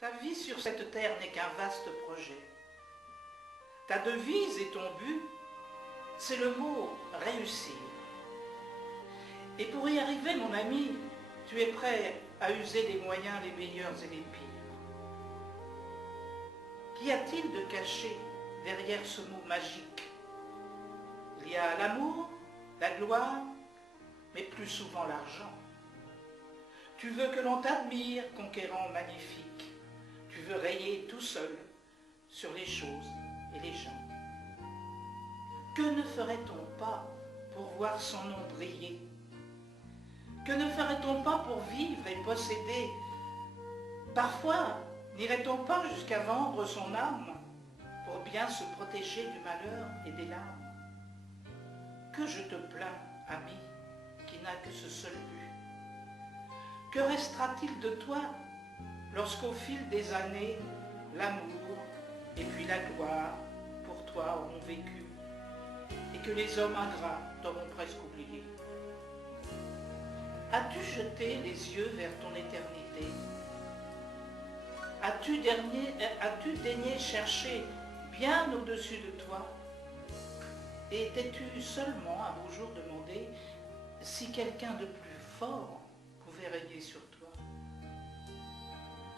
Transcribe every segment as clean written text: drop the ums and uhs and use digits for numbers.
Ta vie sur cette terre n'est qu'un vaste projet. Ta devise et ton but, c'est le mot « réussir ». Et pour y arriver, mon ami, tu es prêt à user les moyens les meilleurs et les pires. Qu'y a-t-il de caché derrière ce mot magique? Il y a l'amour, la gloire, mais plus souvent l'argent. Tu veux que l'on t'admire, conquérant magnifique. Tu veux rayer tout seul sur les choses et les gens. Que ne ferait-on pas pour voir son nom briller? Que ne ferait-on pas pour vivre et posséder? Parfois, n'irait-on pas jusqu'à vendre son âme pour bien se protéger du malheur et des larmes? Que je te plains, ami, qui n'a que ce seul but. Que restera-t-il de toi lorsqu'au fil des années, l'amour et puis la gloire pour toi auront vécu et que les hommes ingrats t'auront presque oublié? As-tu jeté les yeux vers ton éternité? As-tu daigné chercher bien au-dessus de toi? Et t'es-tu seulement un beau jour demandé si quelqu'un de plus fort pouvait régner sur toi?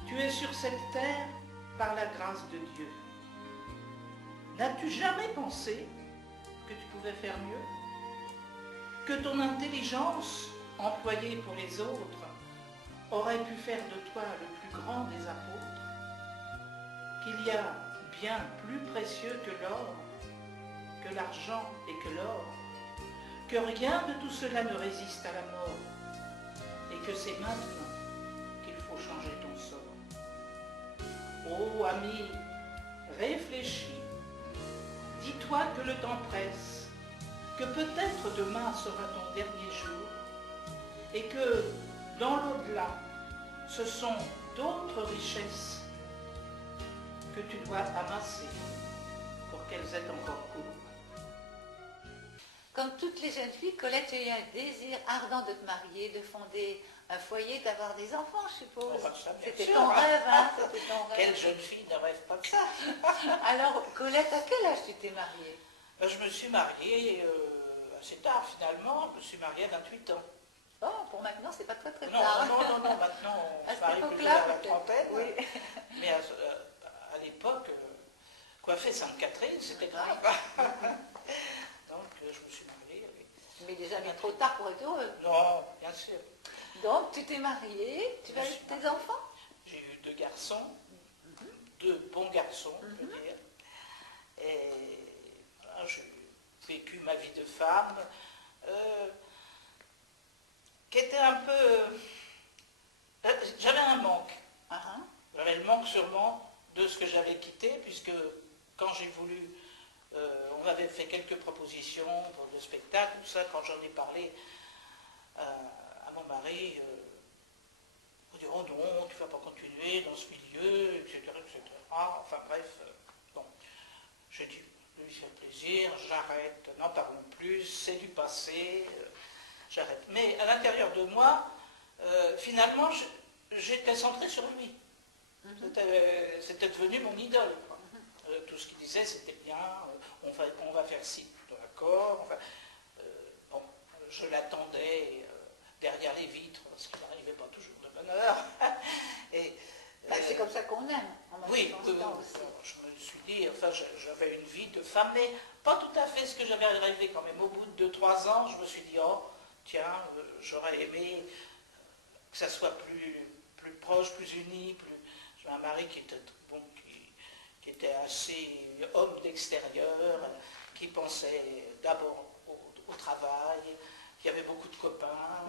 Tu es sur cette terre par la grâce de Dieu. N'as-tu jamais pensé que tu pouvais faire mieux? Que ton intelligence, employée pour les autres, aurait pu faire de toi le plus grand des apôtres? Qu'il y a bien plus précieux que l'or, que l'argent et que l'or, que rien de tout cela ne résiste à la mort, et que c'est maintenant qu'il faut changer ton sort. Ô ami, réfléchis, dis-toi que le temps presse, que peut-être demain sera ton dernier jour, et que dans l'au-delà, ce sont d'autres richesses que tu dois amasser pour qu'elles aient encore cours. Comme toutes les jeunes filles, Colette, tu as eu un désir ardent de te marier, de fonder un foyer, d'avoir des enfants, je suppose. Oh, c'était ton rêve, hein? C'était ton rêve. Quelle jeune fille ne rêve pas de ça? Alors, Colette, à quel âge tu t'es mariée? Je me suis mariée assez tard, finalement. Je me suis mariée à 28 ans. Oh, pour maintenant, c'est pas très Non, tard. non, maintenant, on À se cette marie plutôt époque-là, à la peut-être. trentaine. Oui. Mais à l'époque, coiffer Sainte-Catherine, c'était grave. Donc, je me suis mariée. Mais il n'est jamais trop tard pour être heureux. Non, bien sûr. Donc, tu t'es mariée, tu as eu tes enfants? J'ai eu 2 garçons, 2 bons garçons, on peut dire. Et voilà, j'ai vécu ma vie de femme, qui était un peu... J'avais un manque. J'avais le manque sûrement de ce que j'avais quitté, puisque quand j'ai voulu... on m'avait fait quelques propositions pour le spectacle, tout ça, quand j'en ai parlé à mon mari, on dit « Oh non, tu ne vas pas continuer dans ce milieu, etc. etc. » Enfin bref, bon, j'ai dit « Lui faire plaisir, j'arrête, n'en parlons plus, c'est du passé, j'arrête. » Mais à l'intérieur de moi, finalement, j'étais centré sur lui. C'était devenu mon idole. Tout ce qu'il disait, c'était bien, on va faire ci, d'accord. Enfin, bon, je l'attendais derrière les vitres, parce qu'il n'arrivait pas toujours de bonne heure. C'est comme ça qu'on aime. Oui, je me suis dit, enfin, j'avais une vie de femme, mais pas tout à fait ce que j'avais rêvé quand même. Au bout de 2-3 ans, je me suis dit, oh, tiens, j'aurais aimé que ça soit plus proche, plus uni. J'avais un mari qui était bon, qui était assez homme d'extérieur, qui pensait d'abord au travail, qui avait beaucoup de copains.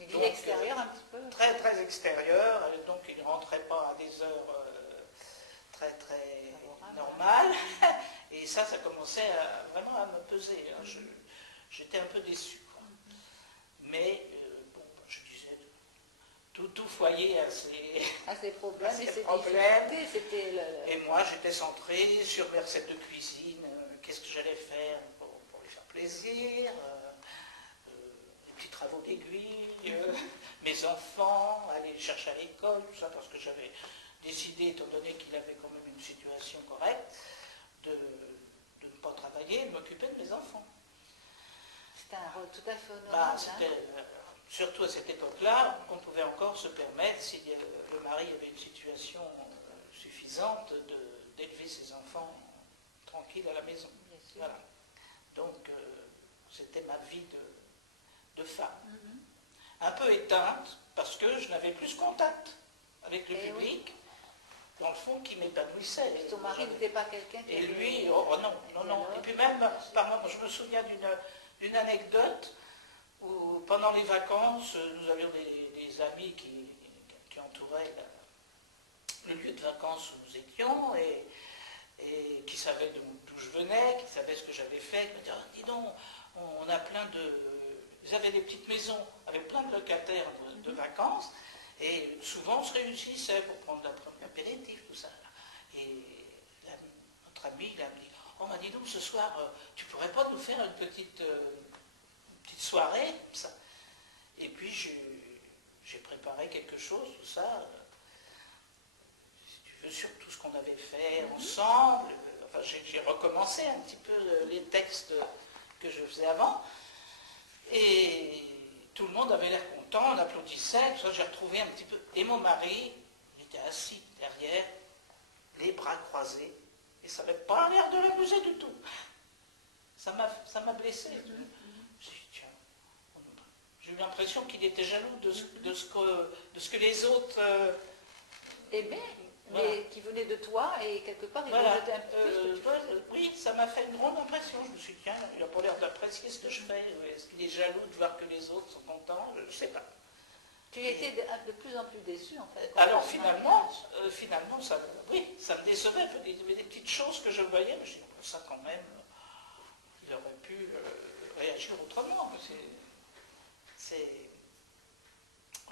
Une vie extérieure un petit peu. Très, très extérieure, donc il ne rentrait pas à des heures très, très normales. Et ça commençait vraiment à me peser. J'étais un peu déçu. Mais, bon, je disais, tout foyer a ses problèmes et ses problèmes. Difficultés. Et moi, j'étais centré sur mes recettes de cuisine. Qu'est-ce que j'allais faire pour lui faire plaisir? Et petits travaux d'aiguille, mes enfants, aller les chercher à l'école, tout ça, parce que j'avais décidé, étant donné qu'il avait quand même une situation correcte, de ne pas travailler et de m'occuper de mes enfants. C'était un rôle tout à fait honorable. Surtout à cette époque-là, on pouvait encore se permettre, si le mari avait une situation suffisante, d'élever ses enfants tranquilles à la maison. Bien sûr. Voilà. Donc, c'était ma vie de femme. Un peu éteinte, parce que je n'avais plus ce contact avec le public, dans le fond, qui m'épanouissait. Et ton mari n'était pas quelqu'un qui... Et lui, oh non. Et puis même, je me souviens d'une anecdote où, pendant les vacances, nous avions des amis qui entouraient le lieu de vacances où nous étions, et qui savaient d'où je venais, qui savaient ce que j'avais fait, qui me disaient, dis donc, on a plein de... Ils avaient des petites maisons avec plein de locataires de vacances, et souvent on se réunissait pour prendre l'apéritif, tout ça. Et notre ami, il me dit, oh, dis donc, ce soir, tu pourrais pas nous faire une petite soirée, comme ça. Et puis j'ai préparé quelque chose, tout ça, si tu veux, sur tout ce qu'on avait fait ensemble. Enfin, j'ai recommencé un petit peu les textes que je faisais avant. Et tout le monde avait l'air content, on applaudissait, tout ça, j'ai retrouvé un petit peu. Et mon mari, il était assis derrière, les bras croisés, et ça n'avait pas l'air de l'amuser du tout. Ça m'a blessé. J'ai dit, tiens, j'ai eu l'impression qu'il était jaloux de ce que les autres aimaient, voilà. Mais qui venaient de toi, et quelque part, ils voilà. rejetaient un petit peu. Oui, ça m'a fait une grande impression. Je me suis dit, tiens, il n'a pas l'air d'apprécier ce que je fais. Est-ce qu'il est jaloux de voir que les autres sont contents? Je ne sais pas. Tu étais de plus en plus déçu, en fait. Alors finalement, ça me décevait. Il y avait des petites choses que je voyais, mais je me suis dit, ça quand même, il aurait pu réagir autrement.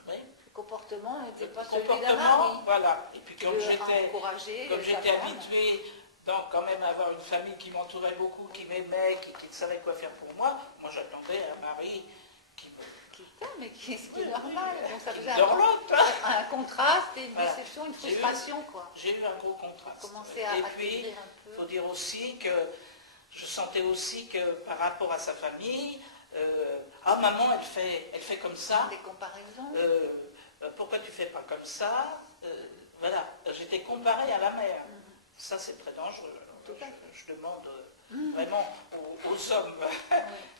Oui. Le comportement n'était pas celui d'un Comportement, mari. voilà. Et puis comme j'étais femme. habitué quand même à avoir une famille qui m'entourait beaucoup, qui m'aimait, qui savait quoi faire pour moi, j'attendais un mari qui t'aime, mais ce qui est normal. Donc ça faisait un contraste et une déception, une frustration, quoi. J'ai eu un gros contraste. Et puis, il faut dire aussi que je sentais aussi que par rapport à sa famille, maman, elle fait comme ça. Des comparaisons. Pourquoi tu fais pas comme ça? Voilà, j'étais comparée à la mère. Ça, c'est très dangereux. Je demande vraiment aux hommes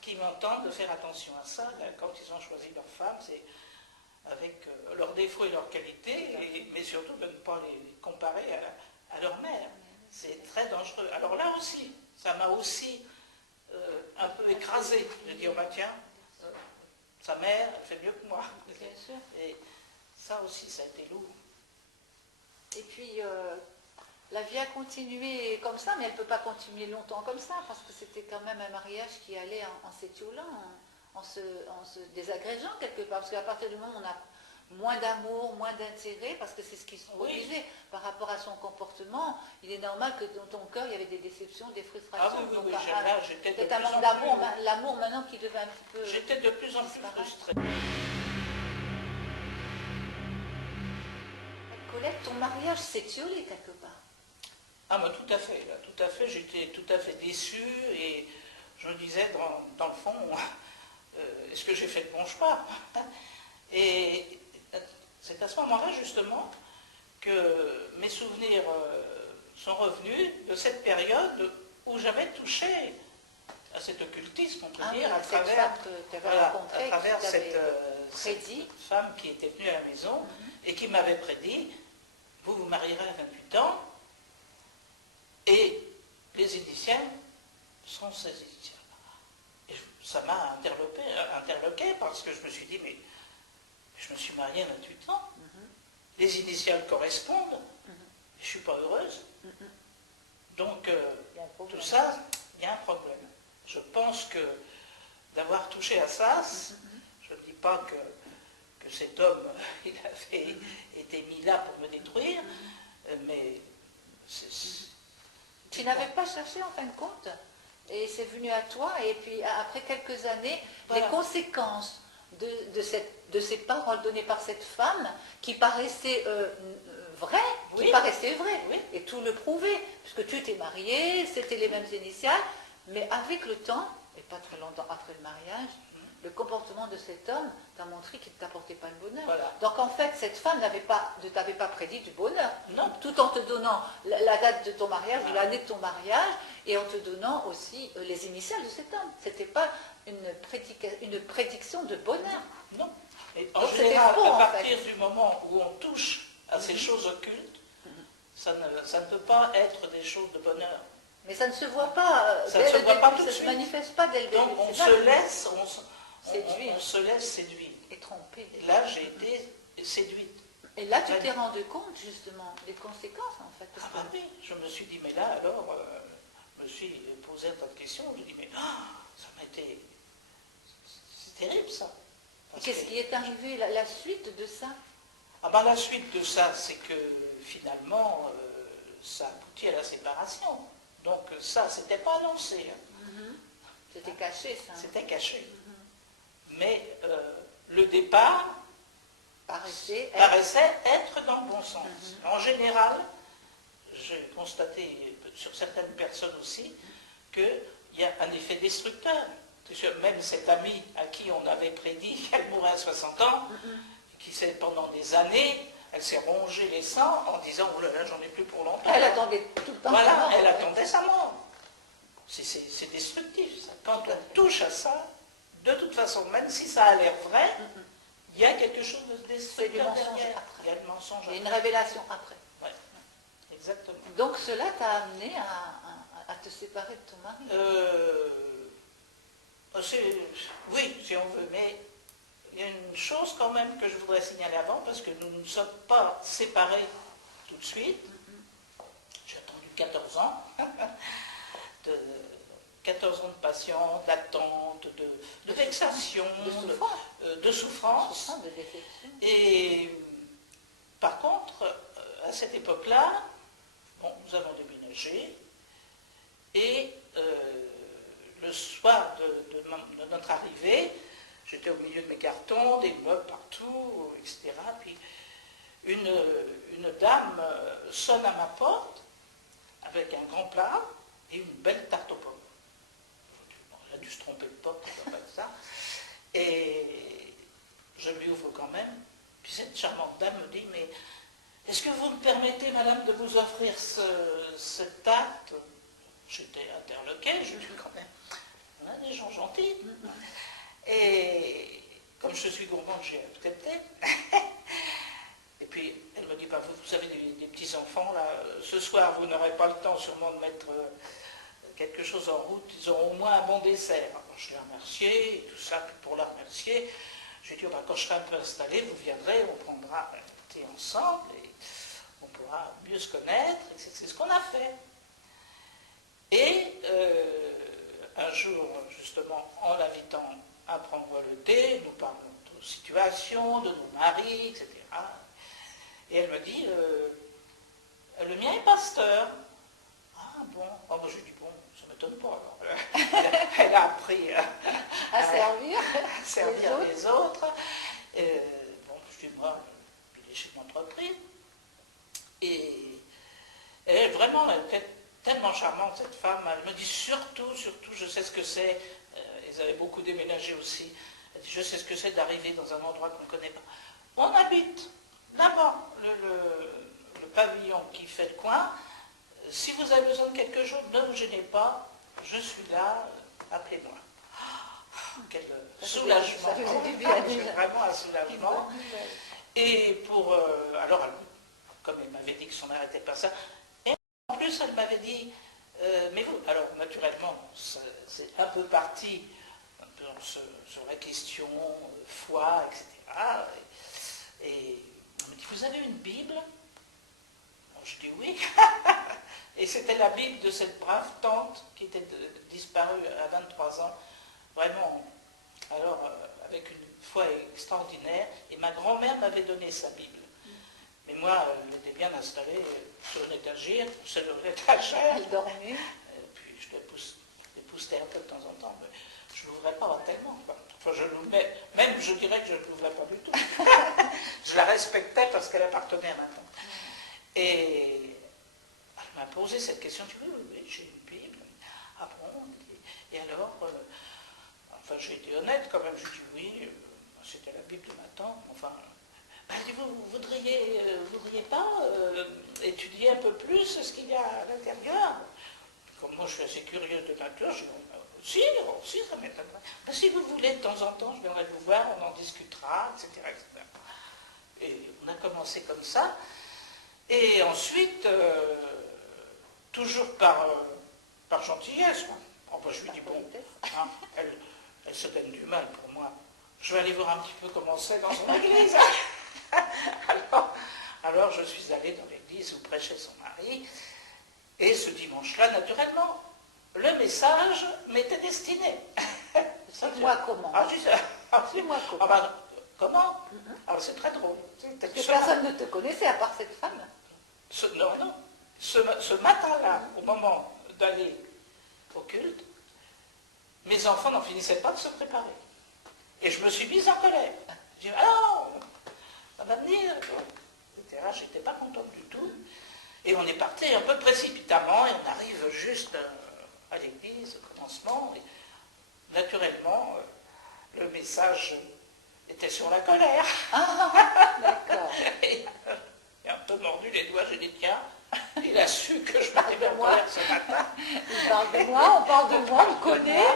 qui m'entendent de faire attention à ça. Quand ils ont choisi leur femme, c'est avec leurs défauts et leurs qualités, mais surtout de ne pas les comparer à leur mère. C'est très dangereux. Alors là aussi, ça m'a aussi un peu écrasé de dire, tiens, sa mère, elle fait mieux que moi. Bien sûr. Et ça aussi, ça a été lourd. Et puis, la vie a continué comme ça, mais elle ne peut pas continuer longtemps comme ça, parce que c'était quand même un mariage qui allait en s'étiolant, en se désagrégeant quelque part. Parce qu'à partir du moment où on a moins d'amour, moins d'intérêt, parce que c'est ce qui se produisait par rapport à son comportement, il est normal que dans ton cœur, il y avait des déceptions, des frustrations. Oui, j'étais peut-être un manque d'amour, l'amour maintenant qui devait un petit peu... J'étais de plus en plus frustrée. Colette, ton mariage s'est étiolé quelque part. Tout à fait, j'étais tout à fait déçu, et je me disais, dans le fond, est-ce que j'ai fait le bon choix? Et c'est à ce moment-là, justement, que mes souvenirs sont revenus de cette période où j'avais touché à cet occultisme, on peut dire, à travers cette femme qui était venue à la maison et qui m'avait prédit, vous vous marierez à 28 ans, et les initiales sont ces initiales. Et ça m'a interloqué parce que je me suis dit, mais je me suis mariée à 28 ans, les initiales correspondent, je ne suis pas heureuse. Donc, tout ça, il y a un problème. Je pense que d'avoir touché à ça, je ne dis pas que cet homme, il avait été mis là pour me détruire, mais tu n'avais pas cherché en fin de compte, et c'est venu à toi, et puis après quelques années, les conséquences de ces paroles données par cette femme qui paraissaient vraies, Oui. qui paraissaient vraies, Oui. et tout le prouvait, puisque tu t'es marié, c'était les mêmes initiales, mais avec le temps, et pas très longtemps après le mariage, le comportement de cet homme t'a montré qu'il ne t'apportait pas le bonheur. Voilà. Donc en fait, cette femme ne t'avait pas prédit du bonheur. Non. Tout en te donnant la date de ton mariage, ou l'année de ton mariage, et en te donnant aussi les initiales de cet homme. Ce n'était pas une prédiction de bonheur. Non. Et en Donc, c'était général, faux, à en partir fait. du moment où on touche à ces choses occultes, ça ne peut pas être des choses de bonheur. Mais ça ne se voit pas Ça ne se voit pas tout de ça ne se suite. manifeste pas dès le début. Donc on C'est ça, se laisse, séduire. on se laisse séduire. et tromper. Et là, j'ai été séduite. Et là, tu t'es rendu compte, justement, des conséquences, en fait. Parce Ah bah oui, je me suis dit, mais là, alors, je me suis posé un tas de questions. Je me dis, mais ça m'a été... C'est terrible, ça. Qu'est-ce qui est arrivé, la suite de ça? Ah ben la suite de ça, c'est que finalement, ça aboutit à la séparation. Donc ça, c'était pas annoncé. C'était caché, ça. C'était caché. Mais le départ Paraissait être dans le bon sens. En général, j'ai constaté sur certaines personnes aussi qu'il y a un effet destructeur. Parce que même cette amie à qui on avait prédit qu'elle mourrait à 60 ans, qui s'est pendant des années, elle s'est rongée les sangs en disant « Oh là là, j'en ai plus pour longtemps ». Elle attendait tout le temps. Voilà, sa mort, elle en fait. attendait sa mort. C'est destructif, ça. Quand on touche à ça, de toute façon, même si ça a l'air vrai, il y a quelque chose de C'est du destructeur mensonge derrière. après. Il y a le mensonge Il y a une après. révélation après. Ouais, exactement. Donc cela t'a amené à te séparer de ton mari. Oui, si on veut, mais il y a une chose quand même que je voudrais signaler avant, parce que nous ne sommes pas séparés tout de suite. J'ai attendu 14 ans, 14 ans de patience, d'attente, de vexation, de souffrance. Souffrance, de déception. Et par contre, à cette époque-là, bon, nous avons déménagé, et le soir de notre arrivée, j'étais au milieu de mes cartons, des meubles partout, etc. Puis une dame sonne à ma porte avec un grand plat et une belle tarte aux pommes. Je dis, bon, elle a dû se tromper de porte, ça doit pas être ça. Et je lui ouvre quand même. Puis cette charmante dame me dit, mais est-ce que vous me permettez, madame, de vous offrir cette tarte? J'étais interloqué, je dis quand même, on a des gens gentils. Et comme je suis gourmande, j'ai accepté. Et puis elle me dit, bah, vous avez des petits-enfants, là, ce soir vous n'aurez pas le temps sûrement de mettre quelque chose en route, ils auront au moins un bon dessert. Alors, je l'ai remercié, et tout ça, puis pour la remercier, j'ai dit, oh, bah, quand je serai un peu installé, vous viendrez, on prendra un thé ensemble, et on pourra mieux se connaître, et c'est ce qu'on a fait. Et un jour, justement, en l'invitant à prendre le thé, nous parlons de nos situations, de nos maris, etc. Et elle me dit, le mien est pasteur. Ah bon? Oh, moi, je lui dis, bon, ça ne m'étonne pas. Alors, elle a appris À servir les autres. Bon, je dis, moi, il est chez l'entreprise. Et elle, vraiment, elle était tellement charmante, cette femme. Elle me dit, surtout, je sais ce que c'est. Ils avaient beaucoup déménagé aussi. Elle dit, je sais ce que c'est d'arriver dans un endroit qu'on ne connaît pas. On habite d'abord le pavillon qui fait le coin. Si vous avez besoin de quelque chose, ne vous gênez pas. Je suis là, appelez-moi. Quel soulagement. Ça faisait du bien, C'est déjà. vraiment un soulagement. Et pour... alors, comme elle m'avait dit que son mari n'était pas ça, et en plus, elle m'avait dit, mais vous, alors naturellement, c'est un peu parti sur la question foi, etc. Et on me dit, vous avez une Bible? Alors, je dis oui. Et c'était la Bible de cette brave tante qui était disparue à 23 ans. Vraiment, alors, avec une foi extraordinaire. Et ma grand-mère m'avait donné sa Bible. Mais moi, elle était bien installée sur une étagère, Elle dormait. puis je l'époussetais un peu de temps en temps, mais je ne l'ouvrais pas tellement. Quoi. Enfin, même je dirais que je ne l'ouvrais pas du tout. Je la respectais parce qu'elle appartenait à ma tante. Et elle m'a posé cette question, tu dis, oui, j'ai une Bible. Ah bon? Et alors, enfin j'ai été honnête quand même, je dis oui, c'était la Bible de ma tante, enfin, elle dit, vous voudriez pas étudier un peu plus ce qu'il y a à l'intérieur? Comme moi je suis assez curieuse de nature, je dis, si, ça m'étonnerait. Ben, si vous voulez, de temps en temps, je viendrai vous voir, on en discutera, etc. etc. Et on a commencé comme ça. Et ensuite, toujours par gentillesse, je lui dis, bon, hein, elle se donne du mal pour moi. Je vais aller voir un petit peu comment c'est dans son église. alors, je suis allée dans l'église où prêchait son mari. Et ce dimanche-là, naturellement, le message m'était destiné. Dis-moi comment. Dis-moi comment. Comment? Alors c'est très drôle. Parce que personne ne te connaissait à part cette femme. Non. Ce matin-là, au moment d'aller au culte, mes enfants n'en finissaient pas de se préparer. Et je me suis mise en colère. J'ai dit, ah non, ça va venir, etc. Je n'étais pas contente du tout. Et on est parti un peu précipitamment, et on arrive juste à l'église, au commencement. Et naturellement, le message était sur la colère. Ah, d'accord. Et un peu mordu les doigts, j'ai dit, tiens, il a su que je m'étais mis en colère ce matin. Il parle de moi, on parle de moi, on me connaît.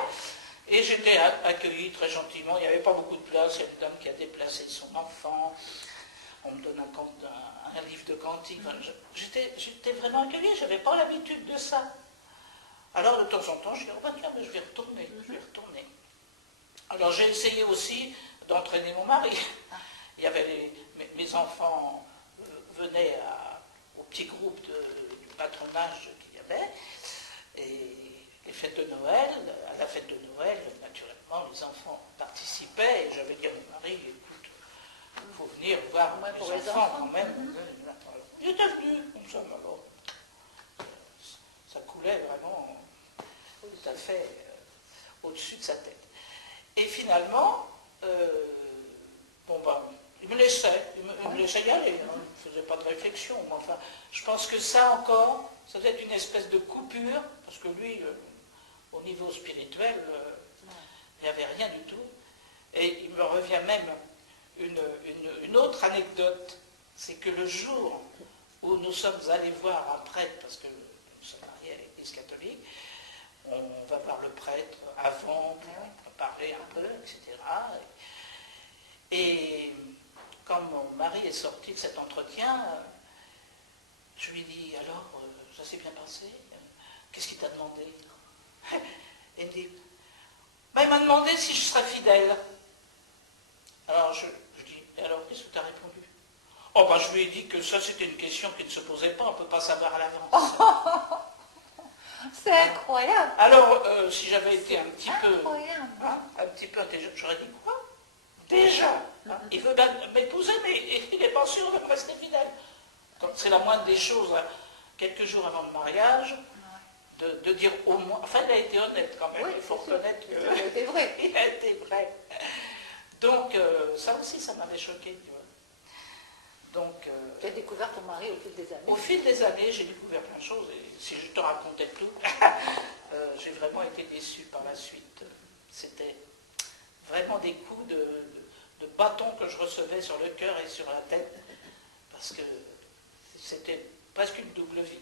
Et j'étais accueillie très gentiment, il n'y avait pas beaucoup de place, il y a une dame qui a déplacé son enfant, on me donne un livre de cantique. Enfin, j'étais vraiment accueillie, je n'avais pas l'habitude de ça. Alors de temps en temps, je dis, oh ben tiens, je vais retourner, Alors j'ai essayé aussi d'entraîner mon mari. Il y avait mes enfants venaient au petit groupe du patronage qu'il y avait, et les fêtes de Noël, à la fête de Noël, naturellement, les enfants participaient, et j'avais dit à mon mari, écoute, il faut venir voir les enfants quand même. Il était venu, comme ça, alors, ça coulait vraiment tout à fait au-dessus de sa tête. Et finalement, il me laissait y aller, hein. Il ne faisait pas de réflexion, mais enfin, je pense que ça encore, ça doit être une espèce de coupure, parce que lui, au niveau spirituel, il n'y avait rien du tout. Et il me revient même une autre anecdote, c'est que le jour où nous sommes allés voir un prêtre, parce que nous sommes mariés à l'église catholique, on va voir le prêtre avant, on va parler un peu, etc. Et quand mon mari est sorti de cet entretien, je lui dis, alors, ça s'est bien passé? Qu'est-ce qu'il t'a demandé? Et il me dit, il m'a demandé si je serais fidèle. Alors je dis, et alors qu'est-ce que tu as répondu? Oh je lui ai dit que ça c'était une question qui ne se posait pas, on ne peut pas savoir à l'avance. C'est incroyable. Alors, si j'avais été un petit peu intelligent, j'aurais dit quoi? Déjà, il veut m'épouser, mais il n'est pas sûr de me rester fidèle. C'est la moindre des choses, hein, quelques jours avant le mariage, de dire au moins... Enfin, il a été honnête quand même, oui, il faut reconnaître qu'il a été vrai. Il a été vrai. Donc, ça aussi, ça m'avait choqué. Donc, tu as découvert ton mari au fil des années? Au fil des années, j'ai découvert plein de choses, et si je te racontais tout, j'ai vraiment été déçu par la suite. C'était vraiment des coups de bâton que je recevais sur le cœur et sur la tête, parce que c'était presque une double vie.